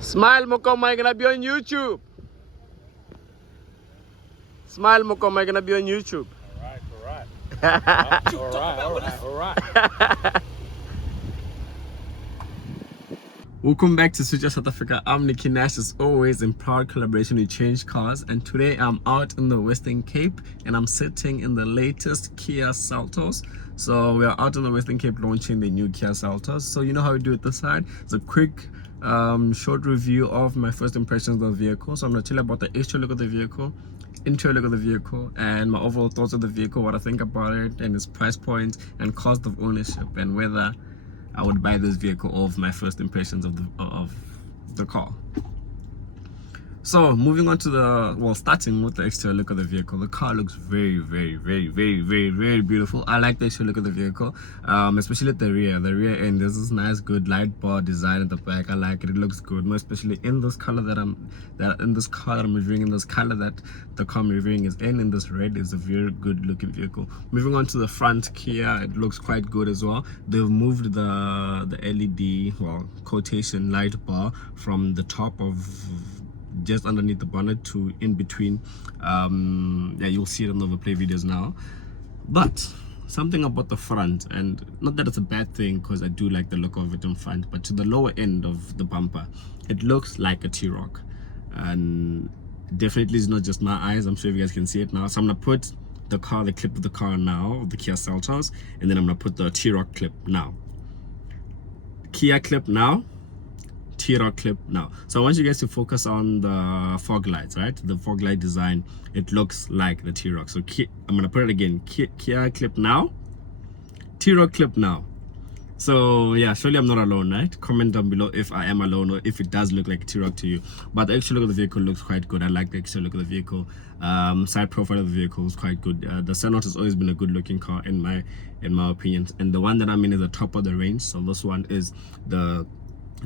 Smile Mokoma, you're gonna be on YouTube. Smile Mokoma, you're gonna be on YouTube. Alright. Welcome back to Switch South Africa. I'm Nicky Nash, as always, in proud collaboration with Change Cars. And today I'm out in the Western Cape and I'm sitting in the latest Kia Seltos. So we are out in the Western Cape launching the new Kia Seltos. So you know how we do it this side. It's a quick short review of my first impressions of the vehicle. So I'm going to tell you about the exterior look of the vehicle, interior look of the vehicle, and my overall thoughts of the vehicle, what I think about it, and its price point and cost of ownership, and whether I would buy this vehicle, of my first impressions of the car. So moving on to starting with the exterior look of the vehicle. The car looks very beautiful. I like the exterior look of the vehicle, especially at the rear end. There's this nice good light bar design at the back. I like it. It looks good, more especially in this color in this car that I'm reviewing, in this color that the car I'm reviewing is in this red. Is a very good looking vehicle. Moving on to the front Kia, it looks quite good as well. They've moved the LED, quotation light bar from the top of just underneath the bonnet to in between. You'll see it on the overplay videos now. But something about the front, and not that it's a bad thing because I do like the look of it in front, but to the lower end of the bumper, it looks like a T-Roc, and definitely it's not just my eyes. I'm sure you guys can see it now. So I'm gonna put the clip of the car now, the Kia Seltos, and then I'm gonna put the T-Roc clip now. Kia clip now, T-Roc clip now. So I want you guys to focus on the fog lights, right? The fog light design, it looks like the T-Roc. So I'm gonna put it again. Kia clip now, T-Roc clip now. So yeah, surely I'm not alone, right? Comment down below if I am alone or if it does look like a T-Roc to you. But the actual look of the vehicle looks quite good. I like the actual look of the vehicle. Side profile of the vehicle is quite good. The Seltos has always been a good looking car in my opinion. And the one that I'm in is the top of the range. So this one is the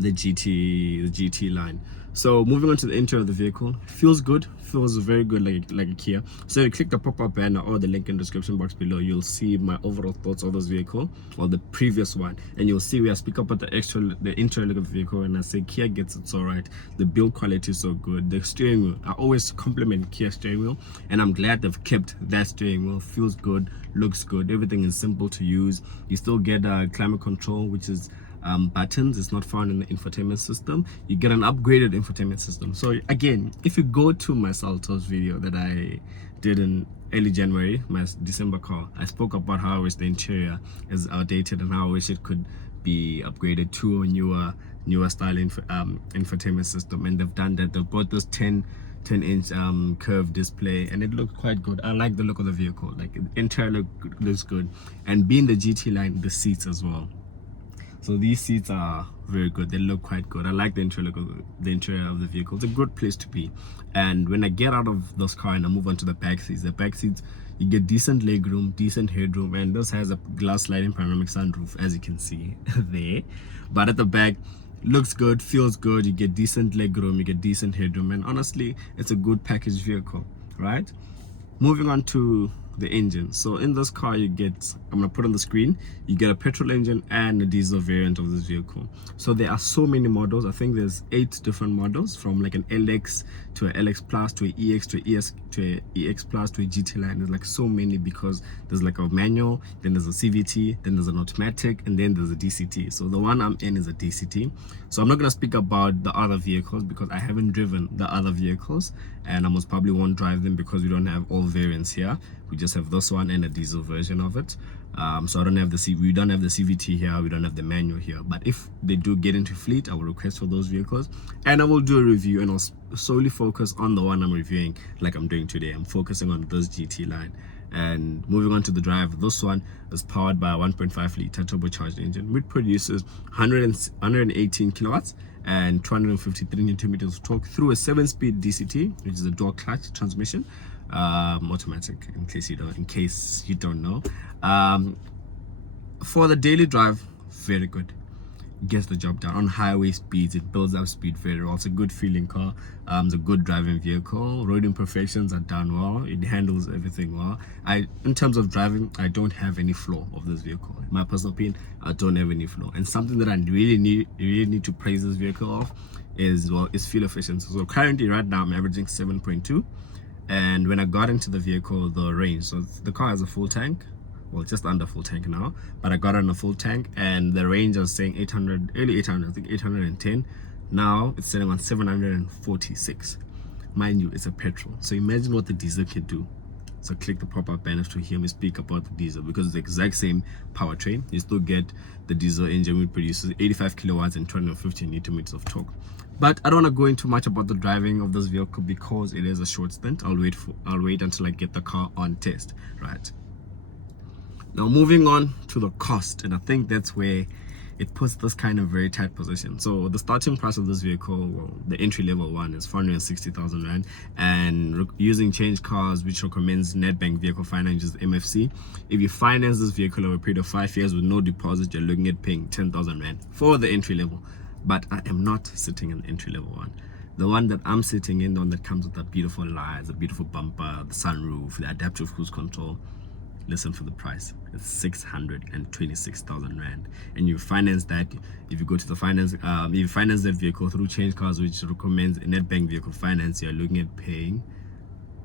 GT line. So moving on to the interior of the vehicle, feels good, feels very good, like a Kia. So you click the pop-up banner or the link in the description box below, you'll see my overall thoughts of this vehicle, or the previous one, and you'll see where I speak about the interior look of the vehicle, and I say Kia gets it so right. The build quality is so good. The steering wheel, I always compliment Kia steering wheel, and I'm glad they've kept that steering wheel. Feels good, looks good, everything is simple to use. You still get climate control, which is buttons. It's not found in the infotainment system. You get an upgraded infotainment system. So again, if you go to my Seltos video that I did in early January, my December car, I spoke about how I wish the interior is outdated and how I wish it could be upgraded to a newer style infotainment system, and they've done that. They've got this 10-inch curved display, and it looks quite good. I like the look of the vehicle. Like, the interior looks good, and being the GT line, the seats as well. So these seats are very good. They look quite good. I like the interior of the vehicle. It's a good place to be. And when I get out of this car and I move on to the back seats, you get decent legroom, decent headroom, and this has a glass sliding panoramic sunroof, as you can see there. But at the back, looks good, feels good. You get decent legroom, you get decent headroom, and honestly, it's a good package vehicle, right? Moving on to the engine. So in this car you get, I'm gonna put on the screen, you get a petrol engine and a diesel variant of this vehicle. So there are so many models. I think there's 8 different models, from like an LX to an LX plus to an EX to an ES to an EX plus to a GT line. There's like so many, because there's like a manual, then there's a CVT, then there's an automatic, and then there's a DCT. So the one I'm in is a DCT. So I'm not gonna speak about the other vehicles because I haven't driven the other vehicles, and I most probably won't drive them because we don't have all variants here. We just have this one and a diesel version of it. So we don't have the CVT here, we don't have the manual here. But if they do get into fleet, I will request for those vehicles, and I will do a review, and I'll solely focus on the one I'm reviewing, like I'm doing today. I'm focusing on this GT line. And moving on to the drive, this one is powered by a 1.5 liter turbocharged engine, which produces 118 kilowatts and 253 newton meters of torque through a 7-speed DCT, which is a dual clutch transmission, automatic, in case you don't know. For the daily drive, very good. gets the job done on highway speeds. It builds up speed very well. It's a good feeling car. It's a good driving vehicle. Road imperfections are done well. It handles everything well. In terms of driving, I don't have any flaw of this vehicle. In my personal opinion, I don't have any flaw. And something that I really need to praise this vehicle of is fuel efficiency. So currently, right now, I'm averaging 7.2. And when I got into the vehicle, the range, so the car has a full tank, well, just under full tank now, but I got on a full tank, and the range I was saying 800, early 800, I think 810. Now it's sitting on 746. Mind you, it's a petrol, so imagine what the diesel can do. So click the pop-up banner to hear me speak about the diesel, because it's the exact same powertrain. You still get the diesel engine, which produces 85 kilowatts and 250 newton meters of torque. But I don't want to go into much about the driving of this vehicle because it is a short stint. I'll wait until I get the car on test, right? Now moving on to the cost, and I think that's where it puts this kind of very tight position. So the starting price of this vehicle, well, the entry level one is 460,000 rand, and using Change Cars, which recommends Nedbank Vehicle Finance, which is MFC, if you finance this vehicle over a period of 5 years with no deposit, you're looking at paying 10,000 rand for the entry level. But I am not sitting in the entry level one. The one that I'm sitting in, the one that comes with the beautiful lights, the beautiful bumper, the sunroof, the adaptive cruise control. Listen for the price. It's 626,000 rand, and you finance that. If you go to the finance, if you finance that vehicle through Change Cars, which recommends Nedbank Vehicle Finance, you're looking at paying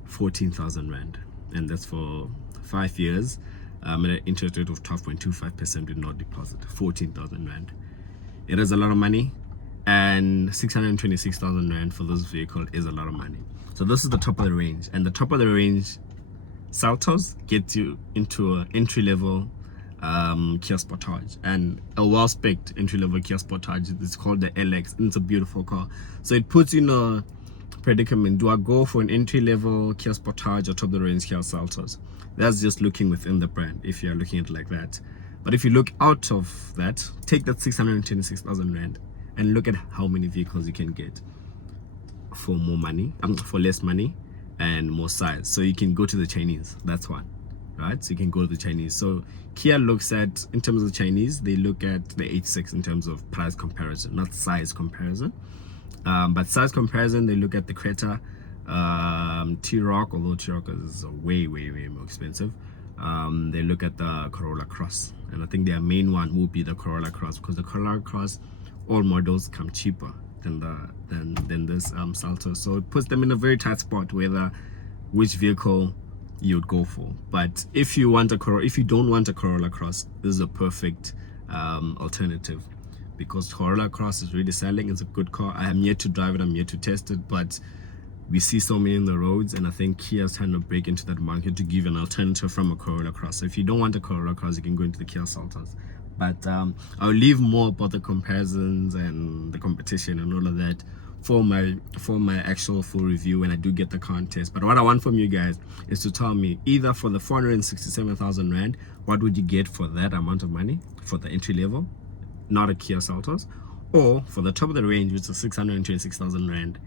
14,000 rand, and that's for 5 years, at an interest rate of 12.25% with no deposit. 14,000 rand. It is a lot of money, and 626,000 rand for this vehicle is a lot of money. So this is the top of the range, and the top of the range, Seltos gets you into an entry-level Kia Sportage, and a well-spec'd entry-level Kia Sportage. It's called the LX, and it's a beautiful car. So it puts you in a predicament. Do I go for an entry-level Kia Sportage or top-of-the-range Kia Seltos? That's just looking within the brand, if you're looking at it like that. But if you look out of that, take that 626,000 rand and look at how many vehicles you can get for more money, for less money and more size. So you can go to the Chinese. That's one, right? So you can go to the Chinese. So Kia looks at, in terms of the Chinese, they look at the H6 in terms of price comparison, not size comparison. But size comparison, they look at the Creta, T-Roc, although T-Roc is way more expensive. They look at the Corolla Cross, and I think their main one will be the Corolla Cross, because the Corolla Cross, all models come cheaper than this Seltos. So it puts them in a very tight spot whether which vehicle you'd go for. But if you want if you don't want a Corolla Cross, this is a perfect alternative, because Corolla Cross is really selling. It's a good car. I am yet to drive it, I'm yet to test it, but we see so many in the roads, and I think Kia's trying to break into that market to give an alternative from a Corolla Cross. So if you don't want a Corolla Cross, you can go into the Kia Seltos. But I'll leave more about the comparisons and the competition and all of that for my actual full review when I do get the car on test. But what I want from you guys is to tell me, either for the 467,000 rand, what would you get for that amount of money for the entry level, not a Kia Seltos, or for the top of the range, which is 626,000 rand,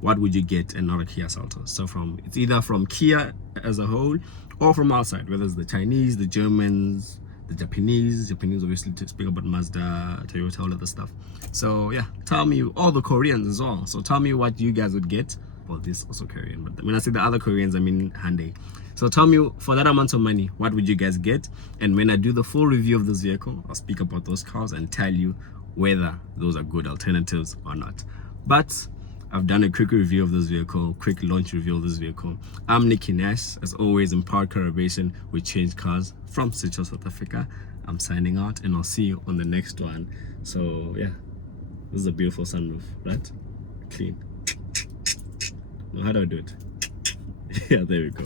what would you get and not a Kia Seltos? So it's either from Kia as a whole or from outside, whether it's the Chinese, the Germans, the Japanese obviously, to speak about Mazda, Toyota, all of the stuff. So yeah, tell me, all the Koreans as well. So tell me what you guys would get. Well, this is also Korean, but when I say the other Koreans, I mean Hyundai. So tell me, for that amount of money, what would you guys get? And when I do the full review of this vehicle, I'll speak about those cars and tell you whether those are good alternatives or not. But I've done a quick review of this vehicle, quick launch review of this vehicle. I'm Nicky Nash, as always, in Powered Collaboration with Change Cars from Seltos, South Africa. I'm signing out, and I'll see you on the next one. So yeah, this is a beautiful sunroof, right? Clean. Now, how do I do it? Yeah, there we go.